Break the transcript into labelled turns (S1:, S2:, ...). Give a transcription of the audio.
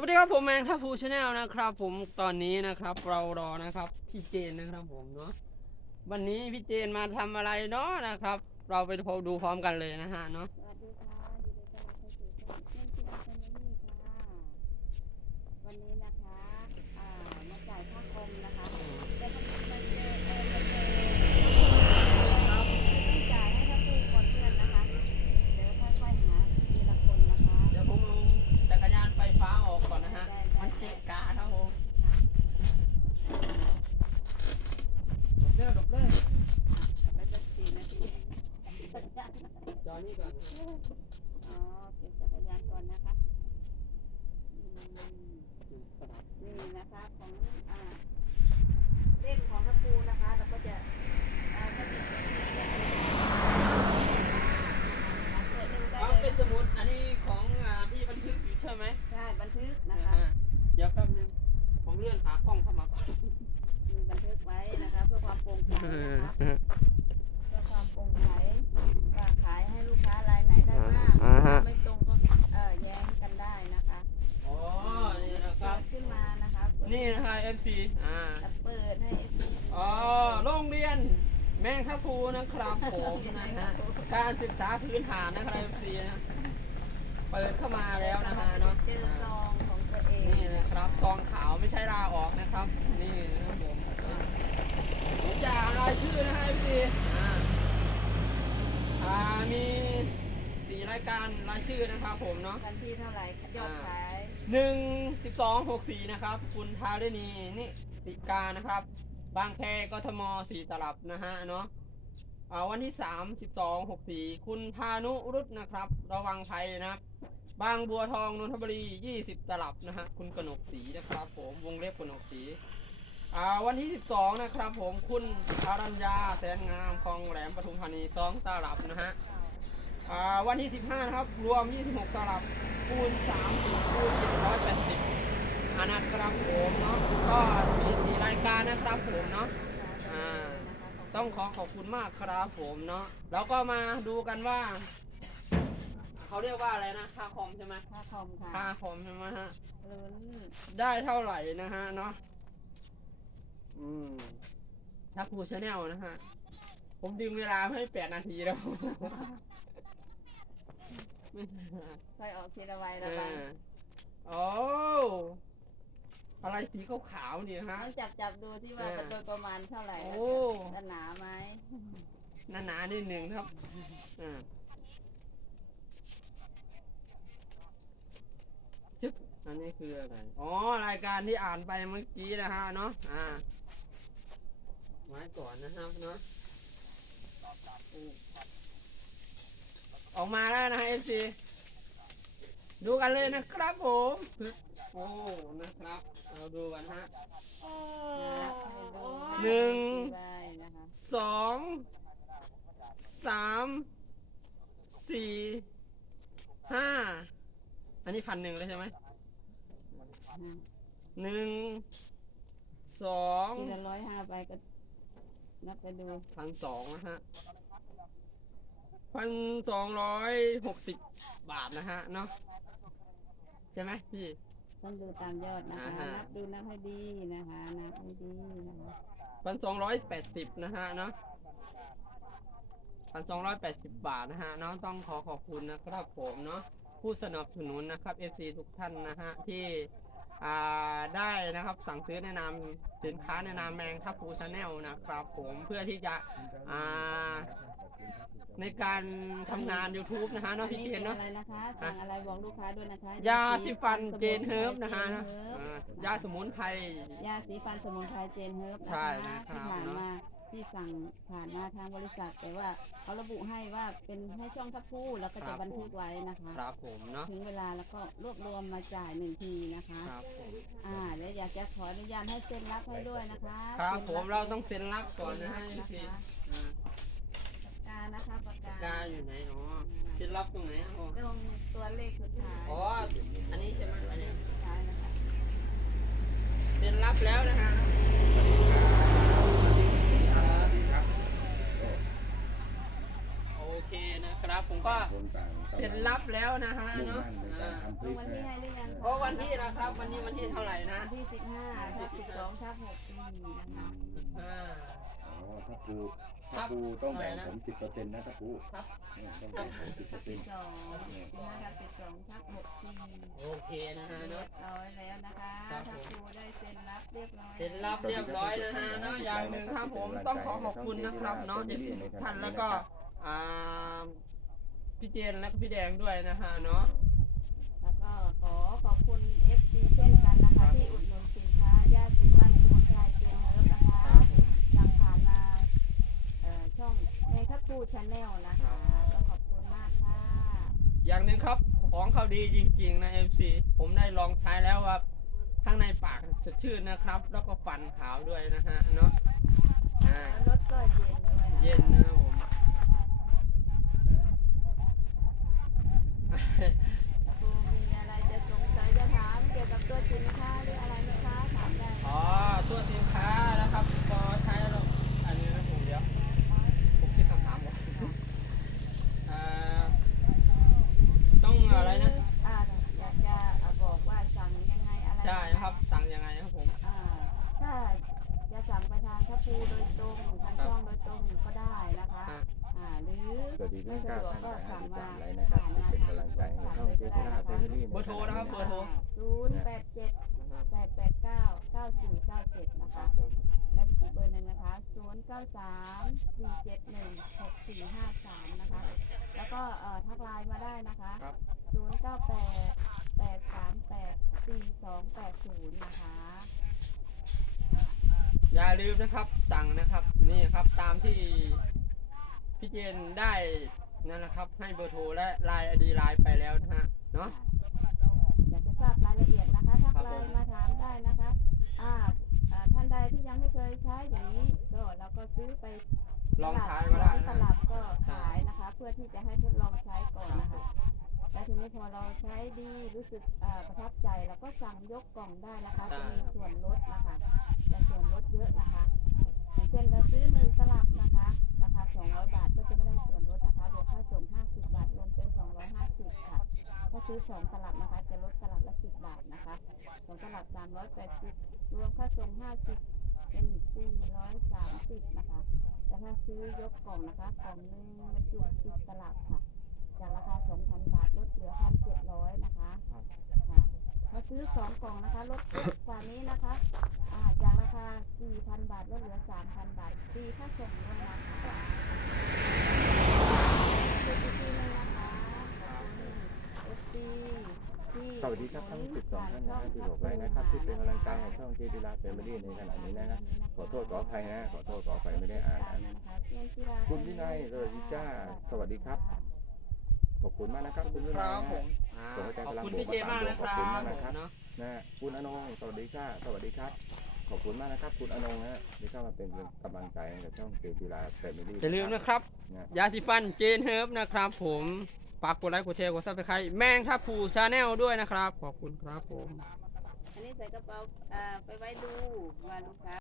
S1: วัสดีครับผมแมงทัพฟูชาแนลนะครับ ผมตอนนี้นะครับ เรารอนะครับ พี่เจนนะครับผมเนาะวันนี้พี่เจนมาทำอะไรเนาะนะครับ เราไปดูพร้อมกันเลยนะฮะเนาะ
S2: สวัสดีค่ะยินดีต้อนรับเข้าสู่ช่องเล่นกีฬาแฟมิลี่ค่ะ วันนี้นะคะอ่ามาจ่ายค่าคอมนะคะเดี๋ยวมันมาเจอเออมาเจอครับต้องจ่ายให้ทัพปูก่อนเพื่อนนะคะ เดี๋ยวค่อยๆหาทีละคนนะคะ
S1: เดี๋ยวผมเอาจักรยานไฟฟ้าออกก่อนนะฮะมันเกะกะครับผมหลบเด้อหลบเด้อ
S2: ไปสักสี่นาที
S1: จ อนี่ก่อน
S2: อ๋อเก็บจักรยานก่อนนะคะอืมนี่นะคะของอ่าเล่นของทัพปูนะคะเราก็จะอ่าก็จะเปิดดูได้
S1: เอา
S2: เล
S1: เป็
S2: ย
S1: นสมุดอันนี้ของอ่าที่บันทึกอยู่ใช่ไหม
S2: ใช่บันทึกนะ
S1: นะคะ ฮะเดี๋ยวแป๊บนึงผมเลื่อนหากล้องเข้ามาก่อน
S2: มีบันทึกไว้นะคะ เพื่อความโปร่งใสนะคะเพื่อความโปร่งใส ว่าขายให้ลูกค้ารายไหนได้บ้าง
S1: อ่าฮะ
S2: ไม่ตรงก็เออแย้งกันได้นะคะ
S1: อ๋อ นี่นะครับ
S2: เปิดขึ้นมานะคะเปิด
S1: นี่นะคะ FC อ่า
S2: จะเปิดให้เอฟซี
S1: อ๋อ โรงเรียนแมงทัพภูนะครับผมนะฮะ การศึกษาพื้นฐานนะครับ FC นะ เปิดเข้ามาแล้วนะฮะเนาะ
S2: เจอซองของตัวเอง
S1: นี่นะครับ ซองขาวไม่ใช่ลาออกนะครับ นี่นะครับผมอ่าผมจะอ่านรายชื่อนะฮะ FC อ่าอ่ามีสี่รายการรายชื่อนะครับผมเนาะ
S2: วันที่เท่าไหร่ยอดขาย
S1: หนึ่งสิบสองหกสี่นะครับ คุณทารินีนิติการนะครับ บางแคกทมสี่ตลับนะฮะเนาะอ่าวันที่สามสิบสองหกสี่คุณพานุรุตนะครับ ระวังภัยนะครับบางบัวทองนนทบุรียี่สิบตลับนะฮะคุณกนกศรีนะครับ ผมวงเล็บกนกศรีอ่าวันที่สิบสองนะครับผมคุณอารัญญาแสนงามคลองแหลมปทุมธานีสองตลับนะฮะ อ่าวันที่ 15 นะครับ รวม 26 ตลับคูณ3คูณคูณ780อันนะครับผมเนาะก็มีสี่รายการนะครับผมเนาะอ่าต้องขอขอบคุณมากครับผมเนาะแล้วก็มาดูกันว่า เขาเรียกว่าอะไรนะค่าคอมใช่ไหม
S2: ค่าคอมค่ะ
S1: ค่าคอมใช่ไหมฮะ
S2: ลุ้น
S1: ได้เท่าไหร่นะฮะเนาะอืมถ้าครูชาแนลนะฮะผมดึงเวลาให้แปดนาทีแล้วไม่ใช่
S2: ค่อยออกทีละใบ
S1: เอ
S2: ละใบ
S1: อโอ้อะไรสีขาวๆเนี่ยฮะ
S2: ต้องจับจับดูที่ว่า
S1: เออ
S2: เป็นโดยประมาณเท่าไหร่
S1: โอ้
S2: จะหนาไหม
S1: หนาๆนิดหนึ่งครับอ่าจึ๊บอันนี้คืออะไร อ๋อ รายการที่อ่านไปเมื่อกี้นะฮะเนาะ อ่าไว้ก่อนนะครับเนาะ อืมออกมาแล้วนะฮะเอฟซีดูกันเลยนะครับผมโอ้นะครับเราดูกันฮะหนึ่ง
S2: ใบนะคะ
S1: สองสามสี่ห้าอันนี้พันหนึ่งเลยใช่ไหมหนึ่งสอง
S2: ทีละร้อยห้าใบก็นับไปดู
S1: พันสองนะฮะ พันสองร้อยหกสิบบาทนะฮะเนาะใช่ไหมพี่
S2: ต้องดูตามยอดนะคะ
S1: อ่าฮะ
S2: นับดูนับให้ดีนะคะ นับให้ดีนะคะ
S1: พันสองร้อยแปดสิบนะฮะเนาะพันสองร้อยแปดสิบบาทนะฮะเนาะต้องขอขอบคุณนะครับผมเนาะผู้สนับสนุนนะครับ FC ทุกท่านนะฮะที่อ่าได้นะครับสั่งซื้อในนามสินค้าในนามแมงทัพพูชาแนลนะครับผมเพื่อที่จะอ่า ในการทำงาน YouTube นะฮะเนาะ
S2: อัน
S1: พี่
S2: นี้
S1: เจ
S2: เป็นน
S1: เนาะ
S2: อะไรนะคะสั่งอะไรบอกลูกค้าด้วยนะคะ
S1: ยาสีฟันเจนเฮิร์บนะฮะ
S2: เจ
S1: เนาะ
S2: เฮิร์บ
S1: อ่ายาสมุนไพร
S2: ยาสีฟันสมุนไพรเจนเฮิร์บ
S1: ใช่
S2: นะ
S1: นะครั
S2: คะ
S1: บ
S2: ที่ผ่าน
S1: เนอะ
S2: มาที่สั่งผ่านมาทางบริษัท แต่ว่าเขาระบุให้ว่าเป็นให้ช่องทัพพูแล้วก็จะบันทึกไว้นะคะ
S1: ครับผมเนาะ
S2: ถึงเวลาแล้วก็รวบรวมมาจ่ายหนึ่งทีนะคะ
S1: ครับผม
S2: อ่าแล้วอยากจะขออนุญาตให้เซ็นรับให้ด้วยนะคะ
S1: ครับ
S2: ซ็น
S1: ผมเราต้องเซ็นรับก่อนนะฮะ
S2: เซ็นรับ
S1: พี่
S2: นะคะ
S1: อ่า
S2: ปากกานะคะปา กกา
S1: กาอยู่ไหนอ๋อเซ็นรับตรงไหนอ๋อ
S2: ตรงตัวเลขสุดท้าย
S1: อ๋ออันนี้ใช่ไหมอันนี้
S2: สุดท้ายนะคะ
S1: เซ็นรับแล้วนะฮะโอเคนะครับผมก็
S3: คนต่าง
S1: เซ็นรับแล้วนะฮะ
S3: มุ่ง
S1: เนาะ
S3: มั่นในการ
S1: อ่า
S3: ทำ
S2: ลงวันที่ให้หรือยังคะ
S1: โอ้วันที่นะครับ วันนี้วันที่เท่าไหร่นะ
S2: วันที่สิบห้าทับสิบสองทับหก
S3: ถ้าปู
S1: ครั
S3: ถ้า
S1: บ
S3: ปูต้องแบ่ง
S1: อะไรนะ
S3: ผมสิบเปอร์เซ็นต์นะถ้าปู
S1: ครับ
S3: เนี่ยต้องแบ่งผมสิบเปอร์เซ็
S2: สิ
S3: น
S2: บ
S3: ต์
S2: สองสิบห้าทับสิบสองทับหกปี
S1: โอเคนะฮะ
S2: เรีย
S1: เนาะ
S2: บร้อยแล้วนะคะ
S1: ครับ
S2: ถ้า
S1: ผม
S2: ครูได้เซ็นรับเรียบร้อย
S1: เสร็จรับเรียบร้อยนะฮะเนาะอย่างหนึ่งครับผมต้องขอขอบคุณนะครับเนาะเด็กทุกท่านแล้วก็อ่าพี่เจนและก็พี่แดงด้วยนะฮะเนาะ
S2: แล้วก็ขอขอบคุณ FC เช่นกันนะ
S1: ครั
S2: คะ
S1: บ
S2: ที่อุดหนุนสินค้ายาสีฟันสมุนไพรเจนเฮิร์บนะคะ
S1: ครับผม
S2: สั่งผ่านมาเอ่อช่อง เมทัพพูชาแนลนะคะก็ขอบคุณมากค่ะ
S1: อย่างหนึ่งครับของเขาดีจริงๆนะ MC ผมได้ลองใช้แล้วว่าข้างในปากสดชื่นนะครับ แล้วก็ฟันขาวด้วยนะฮะเนาะอ่า
S2: แล้วรถก็เย็นด้วยะ
S1: เย็นนะครับผม
S2: ครูมีอะไรจะสงสัยจะถามเกี่ยวกับตัวสินค้าหรืออะไรไหมคะถามได้
S1: อ๋อตัวสินค้านะครับก็ใช้แล้วอันนี้นะผมเดี๋ยวผมคิดคำถามก่อนอ่าต้องอะไรนะ
S2: อ่าอยากจะบอกว่าสั่งยังไงอะไร
S1: ใช่นะครับ สั่งยังไงครับผม
S2: อ่าถ้าจะสั่งไปทางทัพพูโดยตรงทางช่องโดยตรงก็ได้นะคะ
S1: อะ
S2: อ่าหรือ
S3: ส วัสดีทุ
S2: ไม่
S3: ก
S2: สะ
S3: ท่าน
S2: ดวก
S3: ท่าน
S2: ก็
S3: นะฮะ
S2: สั่ง
S3: ที่
S2: มา
S3: ตามไลน์นะครับที่เป็นกำลังใจให้ช่องเจติราเฟมิลี่
S1: เบอร์โทรนะครับเบอร์โทร
S2: ศูนย์แปดเจ็ดแปดแปดเก้าเก้าสี่เก้าเจ็ดนะ
S1: ครั
S2: คะ
S1: บผม
S2: และอีกเบอร์หนึ่งนะคะศูนย์เก้าสามสี่เจ็ดหนึ่งหกสี่ห้าสามนะคะ แล้วก็เอ่อทักไลน์มาได้นะคะ
S1: ครับ
S2: ศูนย์เก้าแปดแปดสามแปดสี่สองแปดศูนย์นะคะ
S1: อย่าลืมนะครับสั่งนะครับนี่ครับตามที่พี่เจนได้ นั่นนะครับ ให้เบอร์โทรและไลน์อดีไลน์ไปแล้วนะฮะเนาะ
S2: อยากจะทราบรายละเอียดนะคะทัก
S1: ครับ
S2: ไล
S1: ผม
S2: น์มาถามได้นะคะอ่าอ่าท่านใดที่ยังไม่เคยใช้อย่างนี้ก็เราก็ซื้อไป
S1: ลองใช้มาได้
S2: ส
S1: นะ
S2: ลับก็ขายนะคะ เพื่อที่จะให้ทดลองใช้ก่อนนะคะแล้วทีนี้พอเราใช้ดีรู้สึกอ่าประทับใจเราก็สั่งยกกล่องได้นะคะจะมีส่วนลดนะคะจะส่วนลดเยอะนะคะอย่าง เช่นเราซื้อหนึ่งตลับนะคะ ราคา 200 บาทก็จะไม่ได้ส่วนลดนะคะบวกค่าส่ง 50 บาทรวมเป็น 250 ค่ะ ถ้าซื้อ2ตลับนะคะ จะลดตลับละ 10 บาทนะคะสองตลับ 380 รวมค่าส่ง 50 เป็นอีก430 นะคะ แต่ถ้าซื้อยกกล่องนะคะ กล่องหนึงบรรจุ10ตลับค่ะ จากราคา 2,000 บาทลดเหลือ 1,700 นะคะ ค่ะถ้าซื้อ2กล่องนะคะลดกว่านี้นะคะอ่าจากราคา 4,000 บาทลดเหลือ 3,000 บาทฟรีค่าส่งด้วยนะคะขอบคุณที่นี่นะคะขอบคุณ FC ที่
S3: สวัสดีครับทั้ง12ท่านนะฮะที่บอกไว้นะครับที่เป็นกำลังใจให้ช่องเจติราเฟมิลี่ในขณะนี้นะครับขอโทษขออภัยนะขอโทษขออภัยไม่ได้อ่านอ่านคุณวินัยสวัสดีจ้าสวัสดีครับ ขอบคุณมากนะครับคุณวิ
S1: ค
S3: นัย
S1: รับ
S3: นะ
S1: ผ
S3: ฮะ
S1: มอ่า
S3: ส่งหัวใจ
S1: ขอบ
S3: พลัง
S1: คุณ
S3: บวก
S1: พี่เจมากนะค
S3: ข
S1: รั
S3: อ
S1: บบ
S3: คุณมากนะครับ
S1: เนาะ
S3: นะฮะคุณอนงสวัสดีค่ะสวัสดีครับ ขอบคุณมากนะครับ คุณอนงนะฮะที่เข้ามาเป็นกำลังใจให้กับช่องเจติราเฟมิลี่
S1: อย่าลืมนะครับ
S3: นะ
S1: ยาสีฟันเจนเฮิร์บนะครับผมฝากกดไลค์กดแชร์กดซับสไครต์แมงทับผูชาแนลด้วยนะครับ ขอบคุณครับผม
S2: อันนี้ใส่กระเป๋าอ่าไปไว้ดูว่าลูกค้า